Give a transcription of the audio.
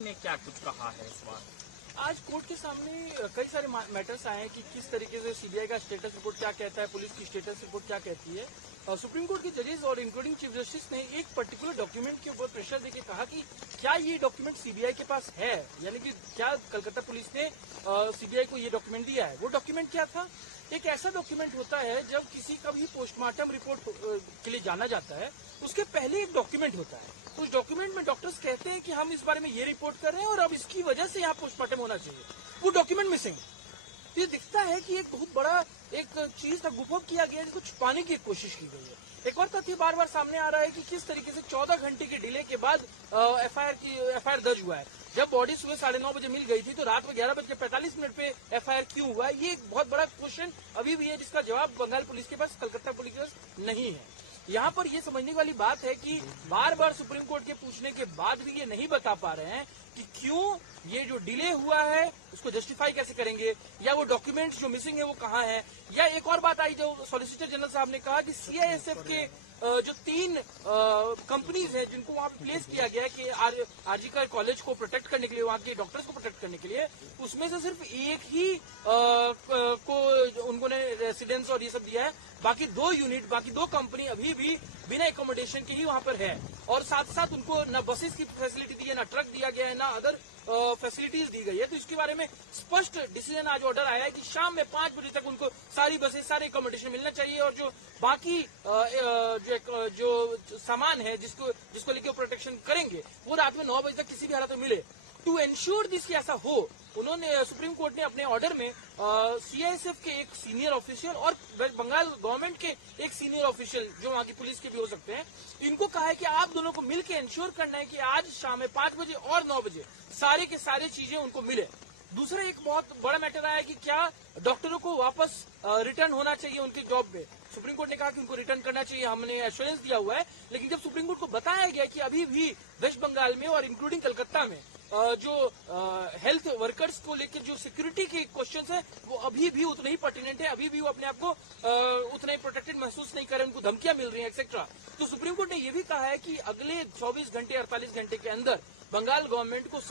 ने क्या कुछ कहा है इस बार? आज कोर्ट के सामने कई सारे मैटर्स आए हैं कि किस तरीके से सीबीआई का स्टेटस रिपोर्ट क्या कहता है, पुलिस की स्टेटस रिपोर्ट क्या कहती है। सुप्रीम कोर्ट के जजेस और इंक्लूडिंग चीफ जस्टिस ने एक पर्टिकुलर डॉक्यूमेंट के ऊपर प्रेशर देके कहा कि क्या ये डॉक्यूमेंट सीबीआई के पास है, यानी कि क्या कलकत्ता पुलिस ने सीबीआई को ये डॉक्यूमेंट दिया है। वो डॉक्यूमेंट क्या था? एक ऐसा डॉक्यूमेंट होता है जब किसी का भी पोस्टमार्टम रिपोर्ट के लिए जाना जाता है, उसके पहले एक डॉक्यूमेंट होता है। उस डॉक्यूमेंट में डॉक्टर्स कहते हैं कि हम इस बारे में ये रिपोर्ट कर रहे हैं और अब इसकी वजह से यहाँ पोस्टमार्टम होना चाहिए। वो डॉक्यूमेंट मिसिंग। तो ये दिखता है कि एक बहुत बड़ा एक चीज था, गुफअप किया गया, जिसको छुपाने की कोशिश की गई है। एक और तथ्य बार बार सामने आ रहा है कि किस तरीके से 14 घंटे के डिले के बाद एफआईआर दर्ज हुआ है। जब बॉडी सुबह 9:30 बजे मिल गई थी तो रात में 11:45 पे एफआईआर क्यों हुआ है, ये एक बहुत बड़ा क्वेश्चन अभी भी है, जिसका जवाब बंगाल पुलिस के पास, कलकत्ता पुलिस के पास नहीं है। यहाँ पर ये समझने वाली बात है कि बार बार सुप्रीम कोर्ट के पूछने के बाद भी ये नहीं बता पा रहे हैं कि क्यों ये जो डिले हुआ है उसको जस्टिफाई कैसे करेंगे, या वो डॉक्यूमेंट्स जो मिसिंग है वो कहाँ है। या एक और बात आई जो सॉलिसिटर जनरल साहब ने कहा कि सीआईएसएफ के जो 3 कंपनीज हैं जिनको वहां प्लेस किया गया है कि आरजीकर कॉलेज को प्रोटेक्ट करने के लिए, वहां के डॉक्टर्स को प्रोटेक्ट करने के लिए, उसमें से सिर्फ एक ही को उन्होंने रेसिडेंस और ये सब दिया है। बाकी 2 यूनिट, बाकी 2 कंपनी अभी भी बिना एकोमोडेशन के ही वहां पर है, और साथ साथ उनको न बसेस की फैसिलिटी दी है, न ट्रक दिया गया है, न अदर फैसिलिटीज दी गई है। तो इसके बारे में स्पष्ट डिसीजन आज ऑर्डर आया है कि शाम में 5 बजे तक उनको सारी बसें, सारे एकोमोडेशन मिलना चाहिए, और जो बाकी जो सामान है जिसको लेके प्रोटेक्शन करेंगे वो रात में 9 बजे तक किसी भी हालत में मिले। टू एंश्योर दिस, ऐसा हो, उन्होंने सुप्रीम कोर्ट ने अपने ऑर्डर में सीआईएसएफ के एक सीनियर ऑफिशियल और बंगाल गवर्नमेंट के एक सीनियर ऑफिशियल, जो वहां की पुलिस के भी हो सकते हैं, इनको कहा है कि आप दोनों को मिलकर एंश्योर करना है कि आज शाम में 5 बजे और 9 बजे सारे के सारे चीजें उनको मिले। दूसरा एक बहुत बड़ा मैटर आया कि क्या डॉक्टरों को वापस रिटर्न होना चाहिए उनके जॉब पे। सुप्रीम कोर्ट ने कहा कि उनको रिटर्न करना चाहिए, हमने एश्योरेंस दिया हुआ है। लेकिन जब सुप्रीम कोर्ट को बताया गया कि अभी भी वेस्ट बंगाल में और इंक्लूडिंग कलकत्ता में जो हेल्थ वर्कर्स को लेकर जो सिक्योरिटी के क्वेश्चंस है वो अभी भी उतने ही पर्टिनेंट है, अभी भी वो अपने आप को उतना ही प्रोटेक्टेड महसूस नहीं कर रहे, उनको धमकियां मिल रही हैं एक्सेट्रा। तो सुप्रीम कोर्ट ने ये भी कहा है कि अगले 24 घंटे 48 घंटे के अंदर बंगाल गवर्नमेंट को